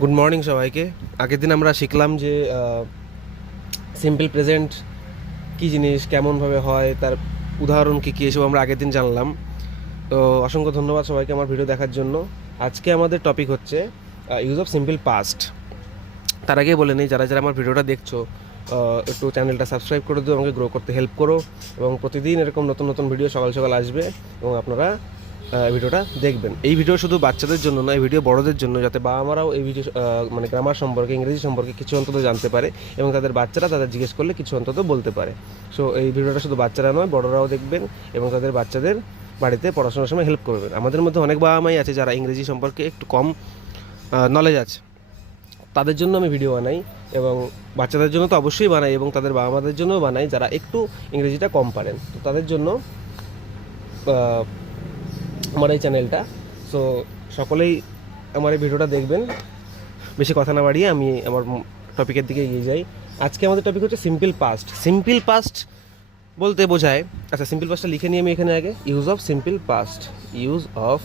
Good morning সবাইকে। আগের দিন আমরা শিখলাম যে সিম্পল প্রেজেন্ট কী জিনিস, কেমনভাবে হয়, তার উদাহরণ কী কী, এসব আমরা আগের দিন জানলাম। তো অসংখ্য ধন্যবাদ সবাইকে আমার ভিডিও দেখার জন্য। আজকে আমাদের টপিক হচ্ছে ইউজ অফ সিম্পল পাস্ট। তার আগেই বলে নিই, যারা যারা আমার ভিডিওটা দেখছো একটু চ্যানেলটা সাবস্ক্রাইব করে দিও, আমাকে গ্রো করতে হেল্প করো, এবং প্রতিদিন এরকম নতুন নতুন ভিডিও সকাল সকাল আসবে এবং আপনারা ভিডিওটা দেখবেন। এই ভিডিও শুধু বাচ্চাদের জন্য না, এই ভিডিও বড়দের জন্য, যাতে বাবা মারাও এই ভিডিও মানে গ্রামার সম্পর্কে, ইংরেজি সম্পর্কে কিছু অন্তত জানতে পারে এবং তাদের বাচ্চারা তাদের জিজ্ঞেস করলে কিছু অন্তত বলতে পারে। সো এই ভিডিওটা শুধু বাচ্চারা নয়, বড়রাও দেখবেন এবং তাদের বাচ্চাদের বাড়িতে পড়াশোনার সময় হেল্প করবেন। আমাদের মধ্যে অনেক বাবা মাই আছে যারা ইংরেজি সম্পর্কে একটু কম নলেজ আছে, তাদের জন্য আমি ভিডিও বানাই, এবং বাচ্চাদের জন্য তো অবশ্যই বানাই, এবং তাদের বাবা মাদের জন্যও বানাই যারা একটু ইংরেজিটা কম পারেন। তো তাদের জন্য আমার এই চ্যানেলটা। সো সকলেই আমার এই ভিডিওটা দেখবেন। বেশি কথা না বাড়িয়ে আমি আমার টপিকের দিকে এগিয়ে যাই। আজকে আমাদের টপিক হচ্ছে সিম্পল পাস্ট। সিম্পল পাস্ট বলতে বোঝায়, আচ্ছা সিম্পল পাস্টটা লিখে নিই আমি এখানে আগে। Use of simple past, use of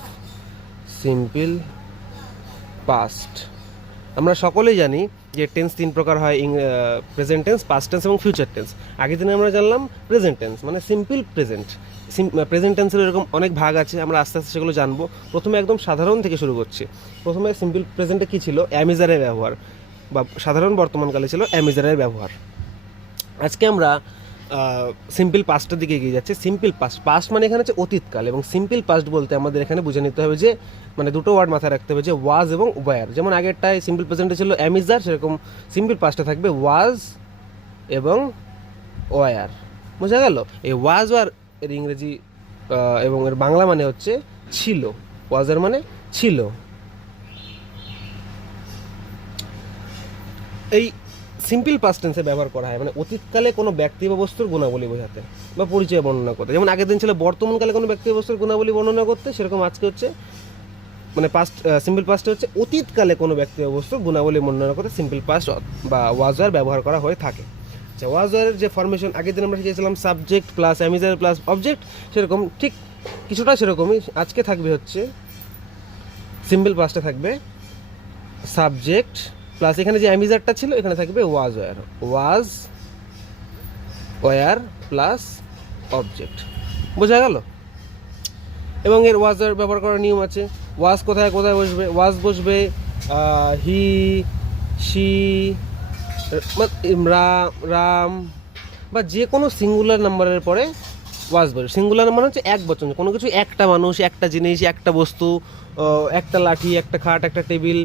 simple past. আমরা সকলেই জানি যে টেন্স তিন প্রকার হয়, প্রেজেন্ট টেন্স, পাস্ট টেন্স এবং ফিউচার টেন্স। আগের দিনে আমরা জানলাম প্রেজেন্ট টেন্স মানে সিম্পল প্রেজেন্ট। প্রেজেন্ট টেন্সের এরকম অনেক ভাগ আছে, আমরা আস্তে আস্তে সেগুলো জানবো। প্রথমে একদম সাধারণ থেকে শুরু করছি। প্রথমে সিম্পল প্রেজেন্টে কী ছিল? অ্যামিজারের ব্যবহার, বা সাধারণ বর্তমানকালে ছিল অ্যামিজারের ব্যবহার। আজকে আমরা সিম্পল পাস্টের দিকে এগিয়ে যাচ্ছে। সিম্পল পাস্ট, পাস্ট মানে এখানে হচ্ছে অতীতকাল, এবং সিম্পল পাস্ট বলতে আমাদের এখানে বুঝে নিতে হবে যে মানে দুটো ওয়ার্ড মাথায় রাখতে হবে, যে ওয়াজ এবং ওয়ার। যেমন আগেরটায় সিম্পল প্রেজেন্টে ছিল অ্যামিজার, সেরকম সিম্পল পাস্টে থাকবে ওয়াজ এবং ওয়ার। বোঝা গেল? এই ওয়াজ ওয়ার এর ইংরেজি এবং এর বাংলা মানে হচ্ছে ছিল। ওয়াজের মানে ছিল। এই সিম্পল পাস্ট টেন্সে ব্যবহার করা হয় মানে অতীতকালে কোনো ব্যক্তি বা বস্তুর গুণাবলী বোঝাতে বা পরিচয় বর্ণনা করতে। যেমন আগের দিন ছিল বর্তমানকালে কোনো ব্যক্তি বা বস্তুর গুণাবলী বর্ণনা করতে, সেরকম আজকে হচ্ছে মানে পাস্ট, সিম্পল পাস্টে হচ্ছে অতীতকালে কোনো ব্যক্তি বা বস্তুর গুণাবলী বর্ণনা করতে সিম্পল পাস্ট বা ওয়াজওয়ার ব্যবহার করা হয়ে থাকে। আচ্ছা, ওয়াজওয়ারের যে ফরমেশন আগের দিন আমরা শিখেছিলাম subject plus am is are plus object, সেরকম ঠিক কিছুটা সেরকমই আজকে থাকবে। হচ্ছে সিম্পল পাস্টে থাকবে সাবজেক্ট প্লাস এখানে যে অ্যামিজারটা ছিল এখানে থাকবে was were, was were plus object. বোঝা গেল? এবং এর ওয়াজ ওয়ার ব্যবহার করার নিয়ম আছে। ওয়াজ কোথায় কোথায় বসবে? ওয়াজ বসবে হি, শি, রাম বা যে কোনো সিঙ্গুলার নাম্বারের পরে ওয়াজ বসবে। সিঙ্গুলার নাম্বার হচ্ছে এক বচন, কোনো কিছু একটা মানুষ, একটা জিনিস, একটা বস্তু, একটা লাঠি, একটা খাট, একটা টেবিল,